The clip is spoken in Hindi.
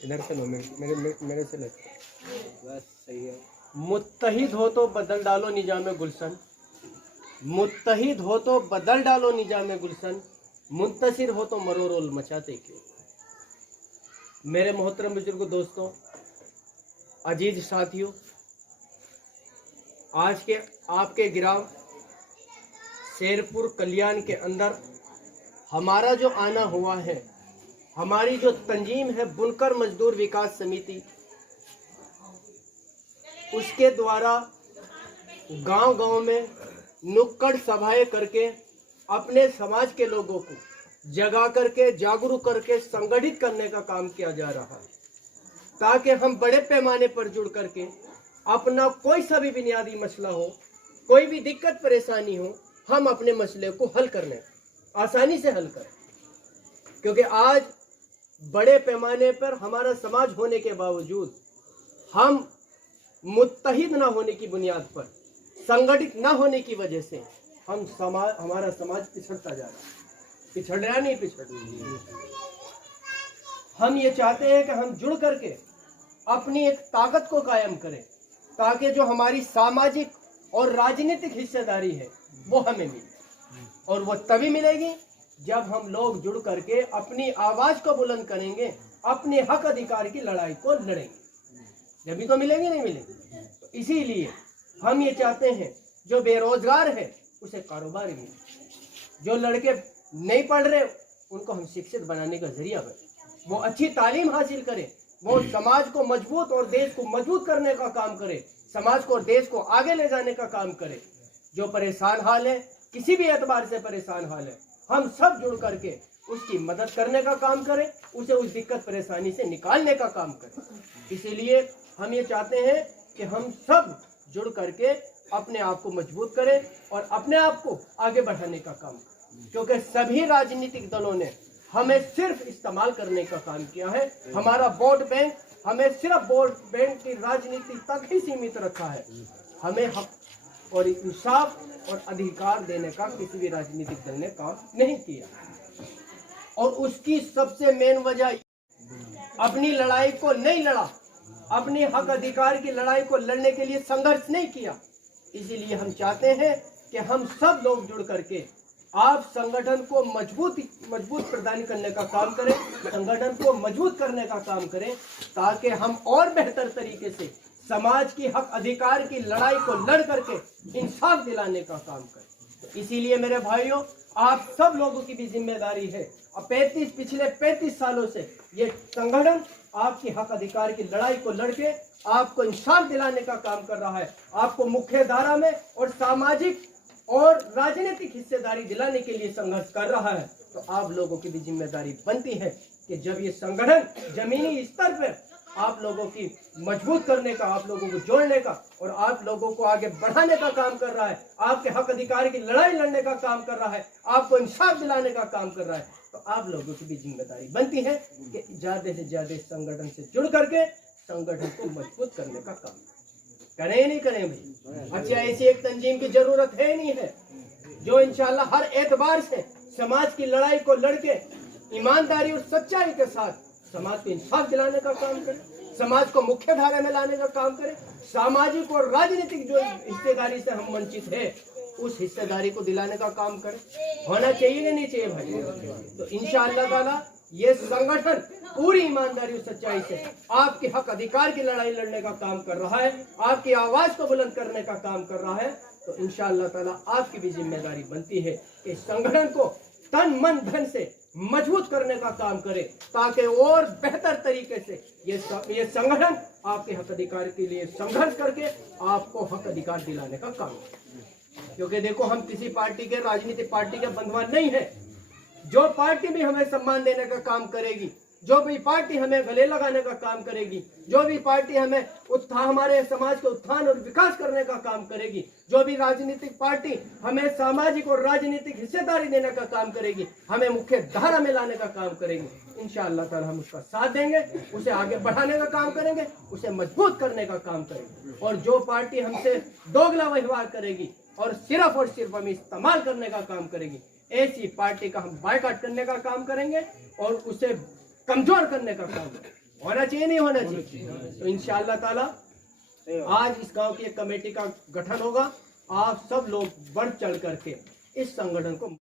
इधर से लो, मेरे से ले। बस सही है। मुत्तहिद हो तो बदल डालो निजाम गुलशन, मुत्तहिद हो तो बदल डालो निजाम गुलशन, मुंतशिर हो तो मरो रोल मचाते क्यों। मेरे मोहतरम बुजुर्ग दोस्तों, अजीज साथियों, आज के आपके ग्राम शेरपुर कल्याण के अंदर हमारा जो आना हुआ है, हमारी जो तंजीम है बुनकर मजदूर विकास समिति, उसके द्वारा गांव-गांव में नुक्कड़ सभाएं करके अपने समाज के लोगों को जगा करके, जागरूक करके, संगठित करने का काम किया जा रहा है, ताकि हम बड़े पैमाने पर जुड़ करके अपना कोई सा भी बुनियादी मसला हो, कोई भी दिक्कत परेशानी हो, हम अपने मसले को हल करने आसानी से हल करें। क्योंकि आज बड़े पैमाने पर हमारा समाज होने के बावजूद हम मुत्तहिद ना होने की बुनियाद पर, संगठित ना होने की वजह से हमारा समाज पिछड़ता जा रहा है। पिछड़ रहा नहीं, पिछड़ रहा। हम ये चाहते हैं कि हम जुड़ करके अपनी एक ताकत को कायम करें, ताकि जो हमारी सामाजिक और राजनीतिक हिस्सेदारी है वो हमें मिले, और वो तभी मिलेगी जब हम लोग जुड़ करके अपनी आवाज को बुलंद करेंगे, अपने हक अधिकार की लड़ाई को लड़ेंगे, जब तो मिलेगी, नहीं मिलेगी। तो इसीलिए हम ये चाहते हैं जो बेरोजगार है उसे कारोबार मिले, जो लड़के नहीं पढ़ रहे उनको हम शिक्षित बनाने का जरिया बने, वो अच्छी तालीम हासिल करें, वो समाज को मजबूत और देश को मजबूत करने का काम करे, समाज को और देश को आगे ले जाने का काम करे। जो परेशान हाल है, किसी भी एतबार से परेशान हाल है, हम सब जुड़ करके उसकी मदद करने का काम करें, उसे उस दिक्कत परेशानी से निकालने का काम करें। इसीलिए हम ये चाहते हैं कि हम सब जुड़ करके अपने आप को मजबूत करें और अपने आप को आगे बढ़ाने का काम करें, क्योंकि सभी राजनीतिक दलों ने हमें सिर्फ इस्तेमाल करने का काम किया है। हमारा वोट बैंक हमें सिर्फ वोट बैंक की राजनीति तक ही सीमित रखा है। हमें हक और इंसाफ और अधिकार देने का किसी भी राजनीतिक दल ने काम नहीं किया, और उसकी सबसे मेन वजह अपनी लड़ाई को नहीं लड़ा, अपनी हक अधिकार की लड़ाई को लड़ने के लिए संघर्ष नहीं किया। इसीलिए हम चाहते हैं कि हम सब लोग जुड़ करके आप संगठन को मजबूत प्रदान करने का काम करें, संगठन को मजबूत करने का काम करें, ताकि हम और बेहतर तरीके से समाज की हक अधिकार की लड़ाई को लड़ करके इंसाफ दिलाने का काम करें। तो इसीलिए मेरे भाइयों, आप सब लोगों की भी जिम्मेदारी है। अब पिछले 35 सालों से ये संगठन आपकी हक अधिकार की लड़ाई को लड़के आपको इंसाफ दिलाने का काम कर रहा है, आपको मुख्य धारा में और सामाजिक और राजनीतिक हिस्सेदारी दिलाने के लिए संघर्ष कर रहा है। तो आप लोगों की भी जिम्मेदारी बनती है कि जब ये संगठन जमीनी स्तर पर आप लोगों की मजबूत करने का, आप लोगों को जोड़ने का और आप लोगों को आगे बढ़ाने का काम कर रहा है, आपके हक अधिकार की लड़ाई लड़ने का काम कर रहा है, आपको इंसाफ दिलाने का काम कर रहा है, तो आप लोगों की भी जिम्मेदारी बनती है कि ज्यादा से ज्यादा संगठन से जुड़ करके संगठन को मजबूत करने का काम करें। नहीं करें भाई? अच्छा, ऐसी एक तंजीम की जरूरत है नहीं है जो इंशाल्लाह हर एतबार से समाज की लड़ाई को लड़के ईमानदारी और सच्चाई के साथ समाज को इंसाफ दिलाने का काम करें, समाज को मुख्य धारा में लाने का काम करें, सामाजिक और राजनीतिक जो हिस्सेदारी से हम वंचित है उस हिस्सेदारी को दिलाने का काम करें। होना चाहिए या नहीं चाहिए भाई? तो इंशाअल्लाह ताला ये संगठन पूरी ईमानदारी और सच्चाई से आपके हक अधिकार की लड़ाई लड़ने का काम कर रहा है, आपकी आवाज को बुलंद करने का काम कर रहा है। तो इंशाअल्लाह ताला आपकी भी जिम्मेदारी बनती है कि संगठन को तन मन धन से मजबूत करने का काम करे, ताकि और बेहतर तरीके से ये संगठन आपके हक अधिकार के लिए संघर्ष करके आपको हक अधिकार दिलाने का काम करे। क्योंकि देखो, हम किसी पार्टी के, राजनीतिक पार्टी के बंधुआन नहीं है। जो पार्टी भी हमें सम्मान देने का काम करेगी, जो भी पार्टी हमें गले लगाने का काम करेगी, जो भी पार्टी हमें हमारे समाज के उत्थान और विकास करने का काम करेगी, जो भी राजनीतिक पार्टी हमें सामाजिक और राजनीतिक हिस्सेदारी देने का काम करेगी, हमें मुख्य धारा में लाने का काम करेगी, इंशाअल्लाह ताला हम उसका साथ देंगे, उसे आगे बढ़ाने का काम करेंगे, उसे मजबूत करने का काम करेंगे। और जो पार्टी हमसे दोगला व्यवहार करेगी और सिर्फ हमें इस्तेमाल करने का काम करेगी, ऐसी पार्टी का हम बायकॉट करने का काम करेंगे और उसे कमजोर करने का काम करेंगे। होना चाहिए नहीं होना चाहिए? तो इंशाअल्लाह ताला आज इस गांव की एक कमेटी का गठन होगा। आप सब लोग बढ़ चढ़ करके इस संगठन को